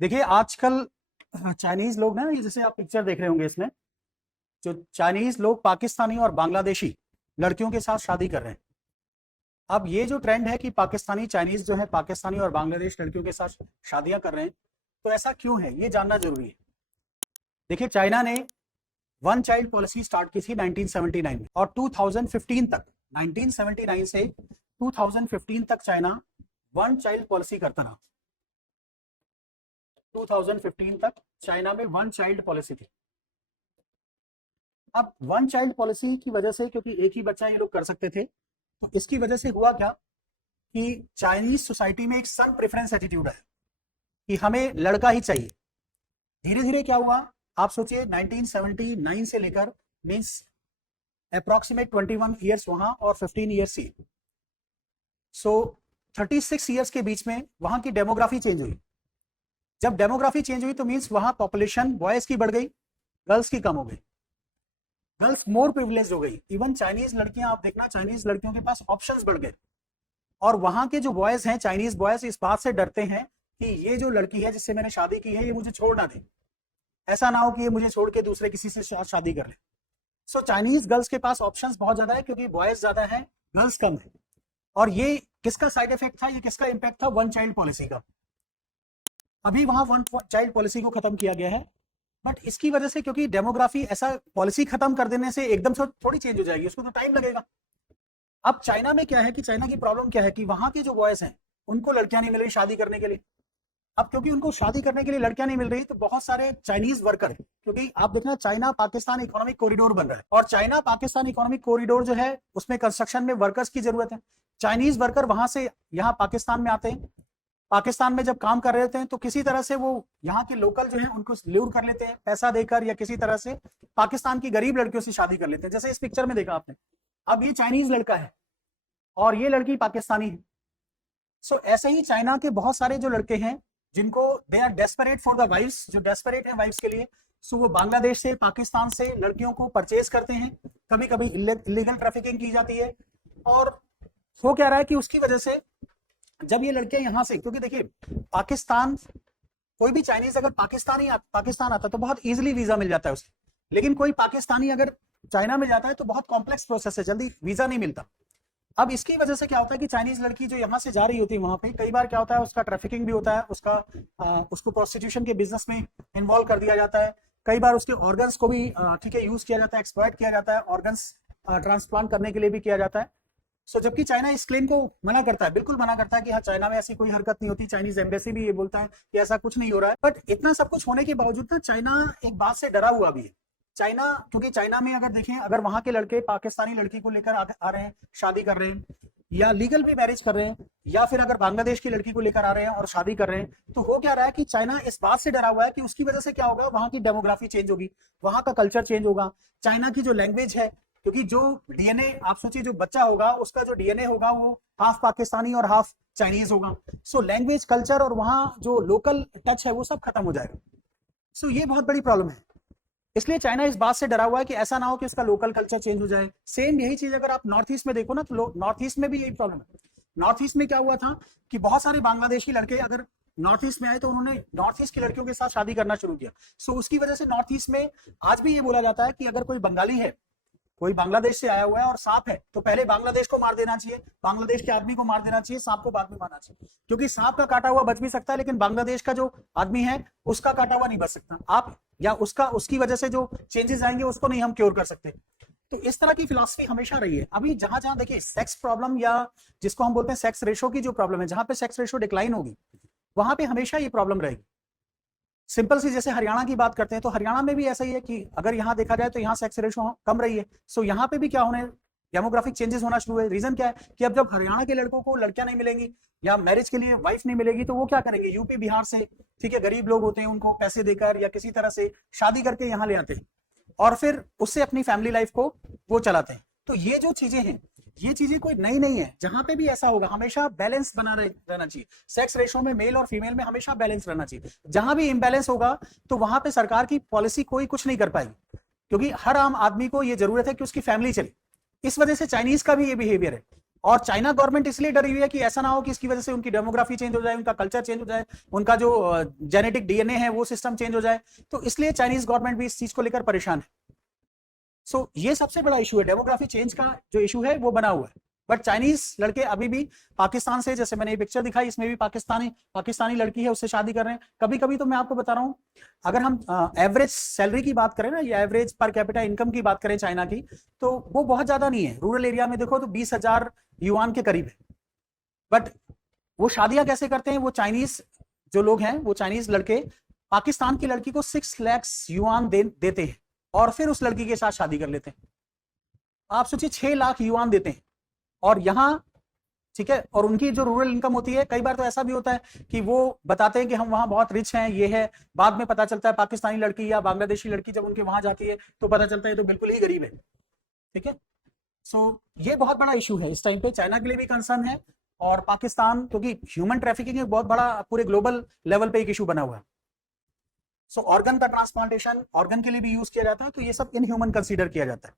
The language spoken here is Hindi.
देखिए आजकल चाइनीज लोग ना, ये जैसे आप पिक्चर देख रहे होंगे इसमें, जो चाइनीज लोग पाकिस्तानी और बांग्लादेशी लड़कियों के साथ शादी कर रहे हैं। अब ये जो ट्रेंड है कि पाकिस्तानी चाइनीज जो है पाकिस्तानी और बांग्लादेश लड़कियों के साथ शादियां कर रहे हैं, तो ऐसा क्यों है ये जानना जरूरी है। देखिए चाइना ने वन चाइल्ड पॉलिसी स्टार्ट की थी 1979 में, और 2015 तक, 1979 से 2015 तक चाइना वन चाइल्ड पॉलिसी करता रहा। 2015 तक चाइना में वन चाइल्ड पॉलिसी थी। अब वन चाइल्ड पॉलिसी की वजह से, क्योंकि एक ही बच्चा ये लोग कर सकते थे, तो इसकी वजह से हुआ क्या कि चाइनीज सोसाइटी में एक सन प्रेफरेंस एटीट्यूड है कि हमें लड़का ही चाहिए। धीरे धीरे क्या हुआ, आप सोचिए 1979 से लेकर मींस अप्रोक्सीमेट 21 ईयर्स वहां और 15 ईयर्स ही, सो 36 ईयर्स के बीच में वहां की डेमोग्राफी चेंज हुई। जब डेमोग्राफी चेंज हुई तो मींस वहां पॉपुलेशन बॉयज की बढ़ गई, गर्ल्स की कम हो गई। गर्ल्स मोर प्रिविलेज हो गई। इवन चाइनीज लड़कियां, आप देखना, चाइनीज लड़कियों के पास ऑप्शंस बढ़ गए। और वहां के जो बॉयज हैं, चाइनीज बॉयज, इस बात से डरते हैं कि ये जो लड़की है जिससे मैंने शादी की है, ये मुझे छोड़ ना दे, ऐसा ना हो कि ये मुझे छोड़ के दूसरे किसी से शादी कर ले। सो चाइनीज गर्ल्स के पास ऑप्शंस बहुत ज्यादा है, क्योंकि बॉयज ज्यादा है, गर्ल्स कम है। और ये किसका साइड इफेक्ट था, ये किसका इंपैक्ट था, वन चाइल्ड पॉलिसी का। अभी वहां वन चाइल्ड पॉलिसी को खत्म किया गया है, बट इसकी वजह से, क्योंकि डेमोग्राफी, ऐसा पॉलिसी खत्म कर देने से एकदम से थोड़ी चेंज हो जाएगी, उसको तो टाइम लगेगा। अब चाइना में क्या है कि चाइना की प्रॉब्लम क्या है कि वहां के जो बॉयज हैं उनको लड़कियां नहीं मिल रही शादी करने के लिए। अब क्योंकि उनको शादी करने के लिए लड़कियां नहीं मिल रही, तो बहुत सारे चाइनीज वर्कर, क्योंकि आप देखना चाइना पाकिस्तान इकोनॉमिक कॉरिडोर बन रहा है, और चाइना पाकिस्तान इकोनॉमिक कॉरिडोर जो है उसमें कंस्ट्रक्शन में वर्कर्स की जरूरत है। चाइनीज वर्कर वहां से यहाँ पाकिस्तान में आते हैं, पाकिस्तान में जब काम कर रहे होते हैं तो किसी तरह से वो यहाँ के लोकल जो है उनको लूर कर लेते हैं, पैसा देकर या किसी तरह से पाकिस्तान की गरीब लड़कियों से शादी कर लेते हैं, जैसे इस पिक्चर में देखा आपने। अब ये चाइनीज लड़का है और ये लड़की पाकिस्तानी है। सो ऐसे ही चाइना के बहुत सारे जो लड़के हैं जिनको they are desperate for the wives, जो डेस्परेट है वाइफ्स के लिए, सो वो बांग्लादेश से, पाकिस्तान से लड़कियों को परचेज करते हैं। कभी कभी इलीगल ट्रैफिकिंग की जाती है। और हो क्या रहा है कि उसकी वजह से जब ये लड़कियां यहां से, क्योंकि देखिए पाकिस्तान, कोई भी चाइनीज अगर पाकिस्तान आता तो बहुत इजीली वीजा मिल जाता है उसे, लेकिन कोई पाकिस्तानी अगर चाइना में जाता है तो बहुत कॉम्प्लेक्स प्रोसेस है, जल्दी वीजा नहीं मिलता। अब इसकी वजह से क्या होता है कि चाइनीज लड़की जो यहाँ से जा रही होती है वहां पे, कई बार क्या होता है उसका ट्रैफिकिंग भी होता है, उसको प्रोस्टिट्यूशन के बिजनेस में इन्वॉल्व कर दिया जाता है। कई बार उसके ऑर्गन्स को भी ठीक है यूज किया जाता है, एक्सप्लॉइट किया जाता है, ऑर्गन्स ट्रांसप्लांट करने के लिए भी किया जाता है। सो जबकि चाइना इस क्लेम को मना करता है, बिल्कुल मना करता है कि हाँ चाइना में ऐसी कोई हरकत नहीं होती। चाइनीज एम्बेसी भी ये बोलता है कि ऐसा कुछ नहीं हो रहा है। बट इतना सब कुछ होने के बावजूद ना चाइना एक बात से डरा हुआ भी है। चाइना, क्योंकि चाइना में अगर देखें, अगर वहां के लड़के पाकिस्तानी लड़की को लेकर आ रहे हैं, शादी कर रहे हैं, या लीगल भी मैरिज कर रहे हैं, या फिर अगर बांग्लादेश की लड़की को लेकर आ रहे हैं और शादी कर रहे हैं, तो हो क्या रहा है कि चाइना इस बात से डरा हुआ है कि उसकी वजह से क्या होगा, वहां की डेमोग्राफी चेंज होगी, वहां का कल्चर चेंज होगा। चाइना की जो लैंग्वेज है, क्योंकि जो डीएनए, आप सोचिए जो बच्चा होगा उसका जो डीएनए होगा वो हाफ पाकिस्तानी और हाफ चाइनीज होगा। सो लैंग्वेज, कल्चर और वहां जो लोकल टच है वो सब खत्म हो जाएगा। सो ये बहुत बड़ी प्रॉब्लम है। इसलिए चाइना इस बात से डरा हुआ है कि ऐसा ना हो कि इसका लोकल कल्चर चेंज हो जाए। सेम यही चीज अगर आप नॉर्थ ईस्ट में देखो ना, तो नॉर्थ ईस्ट में भी यही प्रॉब्लम है। नॉर्थ ईस्ट में क्या हुआ था कि बहुत सारे बांग्लादेशी लड़के अगर नॉर्थ ईस्ट में आए तो उन्होंने नॉर्थ ईस्ट के लड़कियों के साथ शादी करना शुरू किया। सो उसकी वजह से नॉर्थ ईस्ट में आज भी ये बोला जाता है कि अगर कोई बंगाली है, कोई बांग्लादेश से आया हुआ है और सांप है, तो पहले बांग्लादेश को मार देना चाहिए, बांग्लादेश के आदमी को मार देना चाहिए, सांप को बाद में मारना चाहिए। क्योंकि सांप का काटा हुआ बच भी सकता है, लेकिन बांग्लादेश का जो आदमी है उसका काटा हुआ नहीं बच सकता। आप या उसकी वजह से जो चेंजेस आएंगे उसको नहीं हम क्योर कर सकते। तो इस तरह की फिलॉसफी हमेशा रही है। अभी जहां जहां देखिए सेक्स प्रॉब्लम, या जिसको हम बोलते हैं सेक्स रेशो की जो प्रॉब्लम है, जहां पे सेक्स रेशो डिक्लाइन होगी वहां पे हमेशा ये प्रॉब्लम रहेगी। सिंपल सी, जैसे हरियाणा की बात करते हैं तो हरियाणा में भी ऐसा ही है कि अगर यहाँ देखा जाए तो यहाँ सेक्स रेशो कम रही है। सो यहाँ पे भी क्या होने, डेमोग्राफिक चेंजेस होना शुरू है। रीजन क्या है कि अब जब हरियाणा के लड़कों को लड़कियां नहीं मिलेंगी या मैरिज के लिए वाइफ नहीं मिलेगी, तो वो क्या करेंगे, यूपी बिहार से, ठीक है, गरीब लोग होते हैं, उनको पैसे देकर या किसी तरह से शादी करके यहाँ ले आते हैं और फिर उससे अपनी फैमिली लाइफ को वो चलाते हैं। तो ये जो चीजें हैं, ये चीजें कोई नई नहीं है। जहां पे भी ऐसा होगा हमेशा बैलेंस बना रहना चाहिए। सेक्स रेशो में मेल और फीमेल में हमेशा बैलेंस रहना चाहिए। जहां भी इम्बैलेंस होगा तो वहां पे सरकार की पॉलिसी कोई कुछ नहीं कर पाएगी, क्योंकि हर आम आदमी को ये जरूरत है कि उसकी फैमिली चले। इस वजह से चाइनीज का भी ये बिहेवियर है। और चाइना गवर्नमेंट इसलिए डरी हुई है कि ऐसा ना हो कि इसकी वजह से उनकी डेमोग्राफी चेंज हो जाए, उनका कल्चर चेंज हो जाए, उनका जो जेनेटिक डीएनए है वो सिस्टम चेंज हो जाए, तो इसलिए चाइनीज गवर्नमेंट भी इस चीज को लेकर परेशान है। सो ये सबसे बड़ा इशू है, डेमोग्राफी चेंज का जो इशू है वो बना हुआ है। बट चाइनीज लड़के अभी भी पाकिस्तान से, जैसे मैंने ये पिक्चर दिखाई, इसमें भी पाकिस्तानी लड़की है, उससे शादी कर रहे हैं। कभी कभी तो मैं आपको बता रहा हूं, अगर हम एवरेज सैलरी की बात करें ना, या एवरेज पर कैपिटा इनकम की बात करें चाइना की, तो वो बहुत ज्यादा नहीं है। रूरल एरिया में देखो तो 20,000 युआन के करीब है। बट वो शादियां कैसे करते हैं, वो चाइनीज जो लोग हैं, वो चाइनीज लड़के पाकिस्तान की लड़की को 6 लाख युआन देते हैं और फिर उस लड़की के साथ शादी कर लेते हैं। आप सोचिए, 6 लाख युआन देते हैं और यहां, ठीक है, और उनकी जो रूरल इनकम होती है, कई बार तो ऐसा भी होता है कि वो बताते हैं कि हम वहां बहुत रिच हैं, ये है, बाद में पता चलता है पाकिस्तानी लड़की या बांग्लादेशी लड़की जब उनके वहां जाती है तो पता चलता है तो बिल्कुल ही गरीब है। ठीक है, सो ये बहुत बड़ा इशू है इस टाइम पे, चाइना के लिए भी कंसर्न है और पाकिस्तान, क्योंकि ह्यूमन ट्रैफिकिंग एक बहुत बड़ा पूरे ग्लोबल लेवल पे एक इशू बना हुआ है। सो ऑर्गन का ट्रांसप्लांटेशन ऑर्गन के लिए भी यूज किया जाता है, तो ये सब इनह्यूमन कंसीडर किया जाता है।